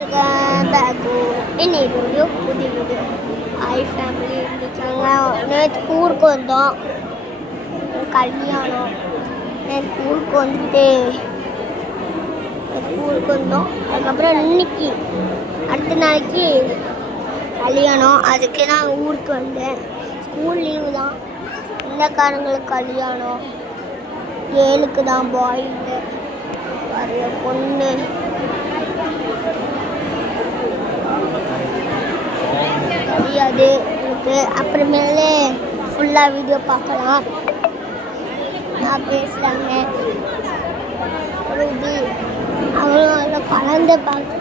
Bag இன்னைக்கு video புதிய video hi family. இன்னைக்கு நாங்கள் நேற்று ஊருக்கு வந்தோம், கல்யாணம். நேற்று ஊருக்கு வந்தோம். அதுக்கப்புறம் இன்னைக்கு அடுத்த நாளைக்கு கல்யாணம். அதுக்கு நான் ஊருக்கு வந்தேன். ஸ்கூல் லீவு தான். சொந்தக்காரங்களுக்கு கல்யாணம் 7க்கு தான் பாய்ந்து வரைய பொண்ணு. தெரியாது எனக்கு. அப்புறமேலே ஃபுல்லாக வீடியோ பார்க்கலாம். நான் பேசுகிறாங்க இது அவங்களும் கலந்து பார்க்க.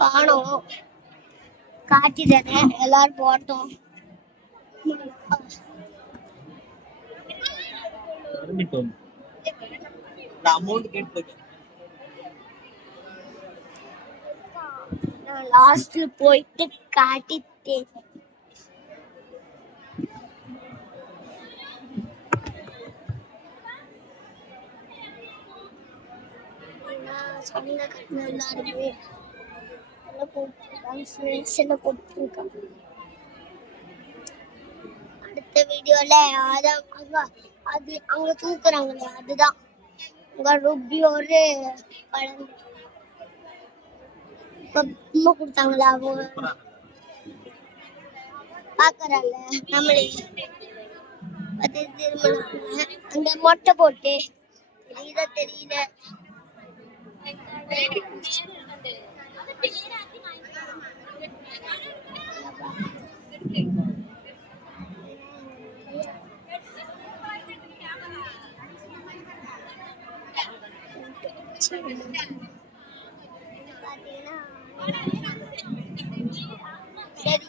காணும் காட்டி தரேன், எல்லாரும் போட்டோம். நான் லாஸ்ட்ல போயிட்டு காட்டிட்டேன். எல்லாருமே அடுத்த வீடியோல அது அங்க தூக்குறாங்களே அதுதான் ருபியோரு குழந்தை. உண்மை கொடுத்தாங்களா அவங்க பாக்குறாங்க நம்மளே. அது திருமணம் அந்த மொட்டை போட்டு தெரியல. பாத்தீங்கன்னா